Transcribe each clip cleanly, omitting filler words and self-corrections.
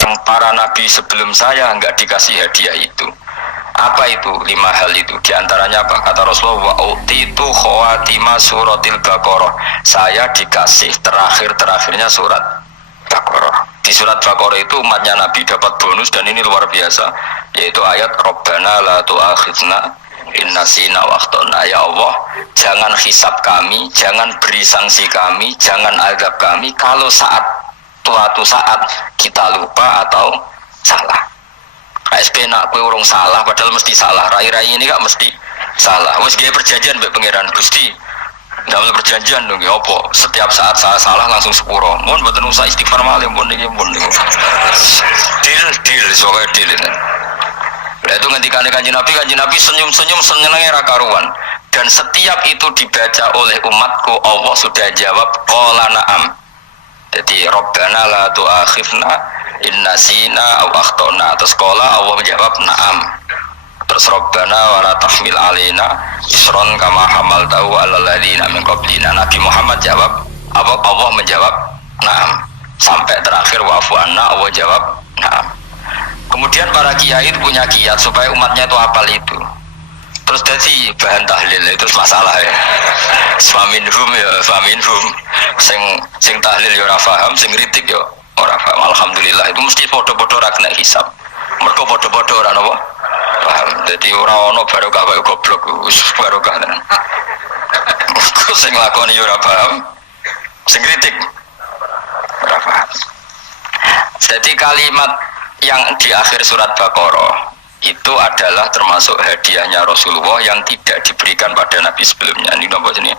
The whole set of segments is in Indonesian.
yang para nabi sebelum saya enggak dikasih hadiah itu. Apa itu? 5 hal itu. Di antaranya apa? Kata Rasulullah, wa utitu khawatima suratil Baqarah. Saya dikasih terakhirnya surat Baqarah. Di surat Baqarah itu umatnya Nabi dapat bonus dan ini luar biasa, yaitu ayat Rabbana la tu'akhidna in nasina wa akhtana. Ya Allah, jangan hisab kami, jangan beri sanksi kami, jangan azab kami kalau suatu saat kita lupa atau salah. ASP nak kue urung salah padahal mesti salah. Rai-rai ini gak mesti salah. Wes gaya perjanjian mbek pangeran Gusti. Dalam perjanjian dong ya apa? Setiap saat saya salah langsung sepuro. Mohon mboten usah istighfar malih pun niki pun niku. Deal soalnya deal ini. Lah itu ngendikane Kanjeng Nabi senyum-senyum senenge ra karuan. Dan setiap itu dibaca oleh umatku, Allah sudah jawab qala na'am. Jadi Rabbana la tu'akhifna in nasina aw akhtana. Terus qala Allah menjawab na'am. Terus Rabbana wa la tahmil alaina isron kama hamaltahu 'alal ladzina min qablina. Nabi Muhammad jawab, Allah menjawab na'am. Sampai terakhir wa'fu anna, Allah jawab na'am. Kemudian para kiai itu punya kiat supaya umatnya itu hafal itu. Terus jadi bahan tahlil itu masalah ya. Faminhum ya faminhum. Sing tahlil ya ora paham, sing kritik ya ora paham. Alhamdulillah itu mesti podo-podo ra kena hisab. Mergo podo-podo ora napa? Paham. Jadi ora ono barokah kaya goblok wis barokah tenan. Sing lakoni ya ora paham, sing kritik ora paham. Jadi kalimat yang di akhir surat Baqarah itu adalah termasuk hadiahnya Rasulullah yang tidak diberikan pada Nabi sebelumnya. Ini nomor ini.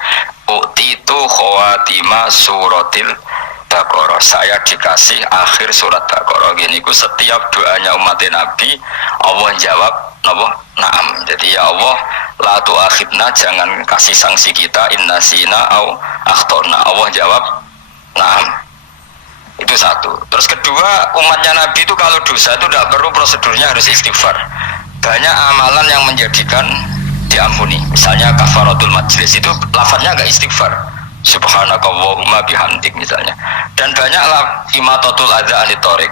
Utitu khawatima suratil Baqarah. Saya dikasih akhir surat Baqarah. Gini ku setiap doanya umat Nabi Allah jawab na'am. Jadi ya Allah la tu'akhidna, jangan kasih sanksi kita innasina au akhtona. Allah jawab na'am. Itu satu. Terus kedua, umatnya Nabi itu kalau dosa itu tidak perlu prosedurnya harus istighfar. Banyak amalan yang menjadikan diampuni. Misalnya kafaratul majlis itu lafadznya agak istighfar. Subhanakallahumma bihamdik misalnya. Dan banyaklah imatatul adza anit thoriq.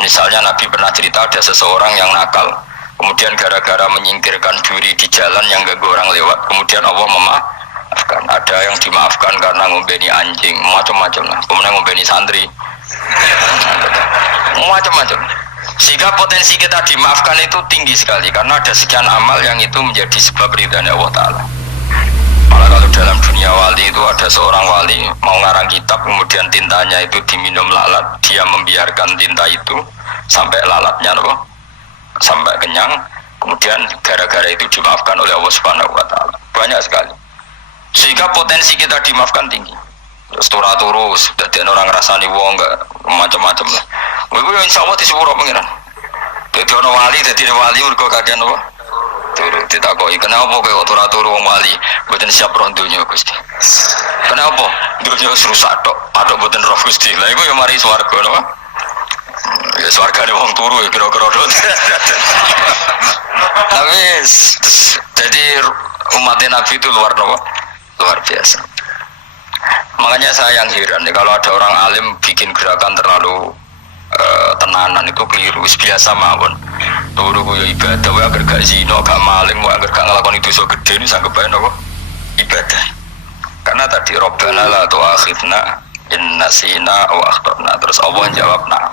Misalnya Nabi pernah cerita ada seseorang yang nakal. Kemudian gara-gara menyingkirkan duri di jalan yang ganggu orang lewat, kemudian Allah memaafkan. Ada yang dimaafkan karena ngombeni anjing, macam-macam lah. Kemudian ngombeni santri, macam-macam. Sehingga potensi kita dimaafkan itu tinggi sekali karena ada sekian amal yang itu menjadi sebab ridhanya Allah Ta'ala. Malah kalau dalam dunia wali itu ada seorang wali mau ngarang kitab, kemudian tintanya itu diminum lalat, dia membiarkan tinta itu sampai lalatnya sampai kenyang, kemudian gara-gara itu dimaafkan oleh Allah Subhanahu wa Ta'ala. Banyak sekali. Sehingga potensi kita dimaafkan tinggi. Terus turus, jadi orang ngerasani wong enggak macam-macam lah. Iku ya insyaallah disepuro pengiran. Jadi ono wali, jadi wali mergo kakean apa? Turu ditakoki, kenapa kowe turu wong wali? Mboten siap roh donya Gusti. Kenapa? Donya wis rusak tok, padha mboten roh Gusti. Lah iku ya mari swarga napa? Ya swargane wong turu ya kira-kira dot. Tapi jadi umat Nabi itu luar biasa. Makanya saya yang heran nih, kalau ada orang alim bikin gerakan terlalu tenanan itu keliru. Biasa mawon turu kuyo ibadah, wae agar gak zina, gak maling, wae agar gak nglakoni dosa gede ini sanggep bae napa ibadah. Karena tadi Rabbana la tu'akhidna in nasina wa akhtana. Terus Allah jawab na'am.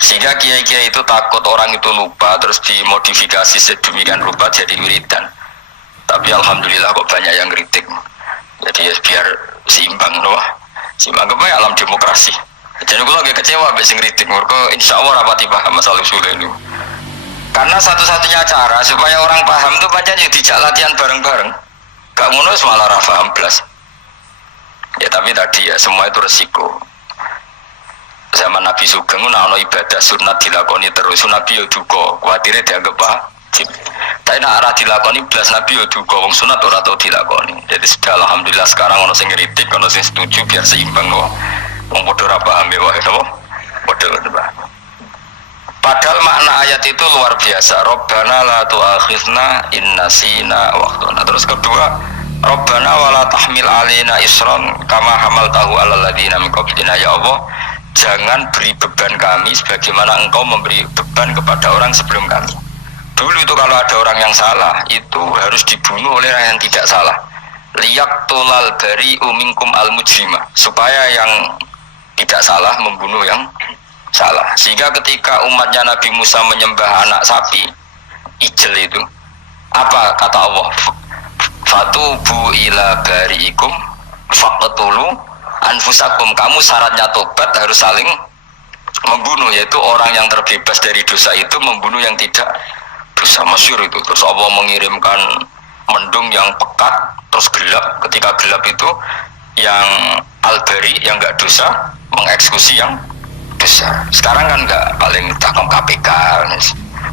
Sehingga kiai-kiai itu takut orang itu lupa, terus dimodifikasi sedemikian rupa jadi wiridan. Tapi alhamdulillah kok banyak yang kritik. Jadi ya biar seimbang loh, seimbang kepada alam demokrasi. Jadi gue lagi kecewa besing kritik, mereka insya Allah rapati paham masalah usul ini. Karena satu-satunya cara supaya orang paham itu pancen ya dijak latihan bareng-bareng. Gak ngono malah ra paham blas. Ya tapi tadi ya semua itu resiko. Zaman Nabi Sugeng ana ibadah sunat dilakoni terus, Nabi yo duka, kuwatire dianggap wajib. Tapi nek ora dilakoni blas Nabi yo duka, wong sunat ora tau dilakoni. Jadi sudah alhamdulillah sekarang ono sing kritik, ono sing setuju biar seimbang kok. Wong padha ora paham wae to. Padha paham. Padahal makna ayat itu luar biasa. Rabbana la tu'akhidna in nasina wa akhtana. Terus kedua, Rabbana wa la tahmil alaina isran kama hamaltahu 'alal ladzina min qablina. Ya Allah, jangan beri beban kami sebagaimana engkau memberi beban kepada orang sebelum kami. Dulu itu kalau ada orang yang salah, itu harus dibunuh oleh orang yang tidak salah. Liyaqtulal bari'u minkum al-mujrimah, supaya yang tidak salah membunuh yang salah. Sehingga ketika umatnya Nabi Musa menyembah anak sapi, ijel itu, apa kata Allah? Fatubu ila bari'ikum faqtulu anfusakum, kamu syaratnya tobat harus saling membunuh, yaitu orang yang terbebas dari dosa itu membunuh yang tidak dosa. Masyhur itu. Terus Allah mengirimkan mendung yang pekat terus gelap, ketika gelap itu yang al-bari yang enggak dosa mengeksekusi yang dosa. Sekarang kan enggak, paling takam KPK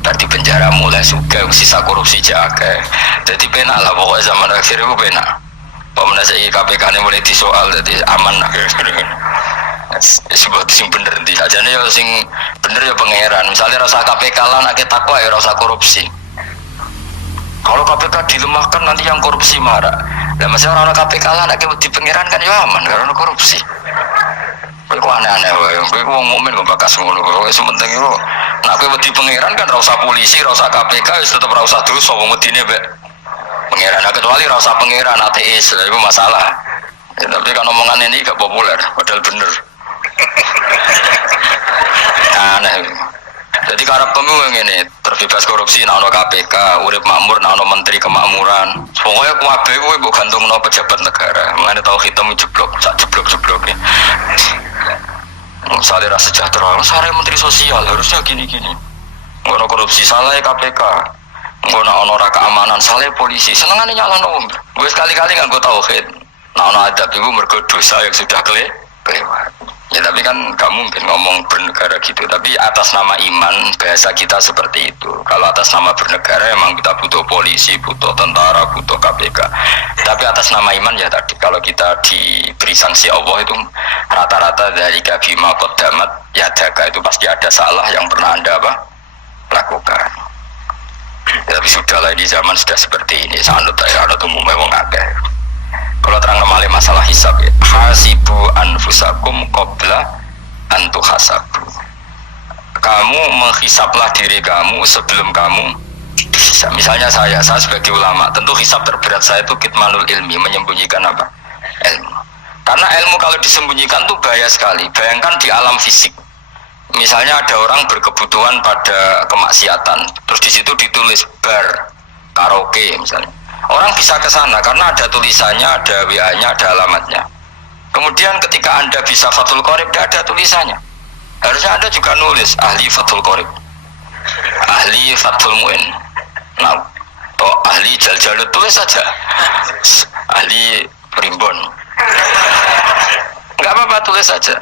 dan di penjara mulai suka sisa korupsi jaga. Jadi penak lah pokoknya zaman akhir itu penak. Pemenang saya KPK ini mulai disoal, jadi aman lah. Sebuah sing bener di aja nih, sing bener ya pangeran. Misalnya rasa KPK lah, nak takwa ya rasa korupsi. Kalau KPK dilemahkan nanti yang korupsi marah. Dan misalnya orang KPK lah, nak di pangeran kan ya aman karena korupsi. Kau aneh-aneh, kau mau mukmin kau bakas ngono. Kau sementing itu, nak kau di pangeran kan rasa polisi, rasa KPK, tetap rasa terus. Soalnya mudine be pangeran, nah, kecuali rasa pangeran ateis, itu masalah. Ya, tapi kan omongan ini gak populer, padahal bener. Aneh. Jadi karena pemimpin ini terbebas korupsi, nak ono KPK, urip makmur, nak ono menteri kemakmuran. Pokoknya kuabe gue bukan gantung no pejabat negara. Mengenai tahu hitam jeblok, sak jeblok-jeblok ya. Misalnya rasa sejahtera, saya menteri sosial harusnya gini-gini. Ngono korupsi salah ya KPK. Gue nak ono keamanan, salah polisi, senengannya nyala nom. Gue sekali-kali nggak gue tauhid. Nah ono adab itu mergo dosa yang sudah kelewat. Ya tapi kan gak mungkin ngomong bernegara gitu. Tapi atas nama iman bahasa kita seperti itu. Kalau atas nama bernegara emang kita butuh polisi, butuh tentara, butuh KPK. Tapi atas nama iman ya tadi, kalau kita diberi sanksi Allah itu rata-rata dari bima qaddamat ya jaga, itu pasti ada salah yang pernah Anda lakukan. Ya, tapi sudahlah, di zaman sudah seperti ini, sanut ya, ada umumnya wong akeh. Kalau terang kembali masalah hisab ya, hasibu anfusakum qabla antu hasabu. Kamu menghisaplah diri kamu sebelum kamu dihisab. Misalnya saya sebagai ulama, tentu hisab terberat saya itu kitmanul ilmi, menyembunyikan apa? Ilmu. Karena ilmu kalau disembunyikan tuh bahaya sekali. Bayangkan di alam fisik. Misalnya ada orang berkebutuhan pada kemaksiatan, terus di situ ditulis bar, karaoke misalnya. Orang bisa ke sana karena ada tulisannya, ada WA-nya, ada alamatnya. Kemudian ketika Anda bisa Fathul Qorib, tidak ada tulisannya. Harusnya Anda juga nulis ahli Fathul Qorib, ahli Fathul Mu'in. Nah, ahli Jaljalut, tulis saja ahli Primbon. Enggak apa-apa, tulis saja.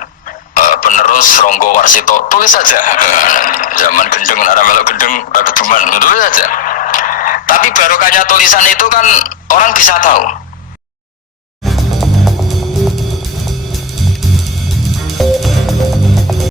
Penerus Ronggo Warsito, tulis saja. Zaman gendeng, arah melok gendeng, keduman, tulis saja. Tapi barokahnya tulisan itu kan orang bisa tahu.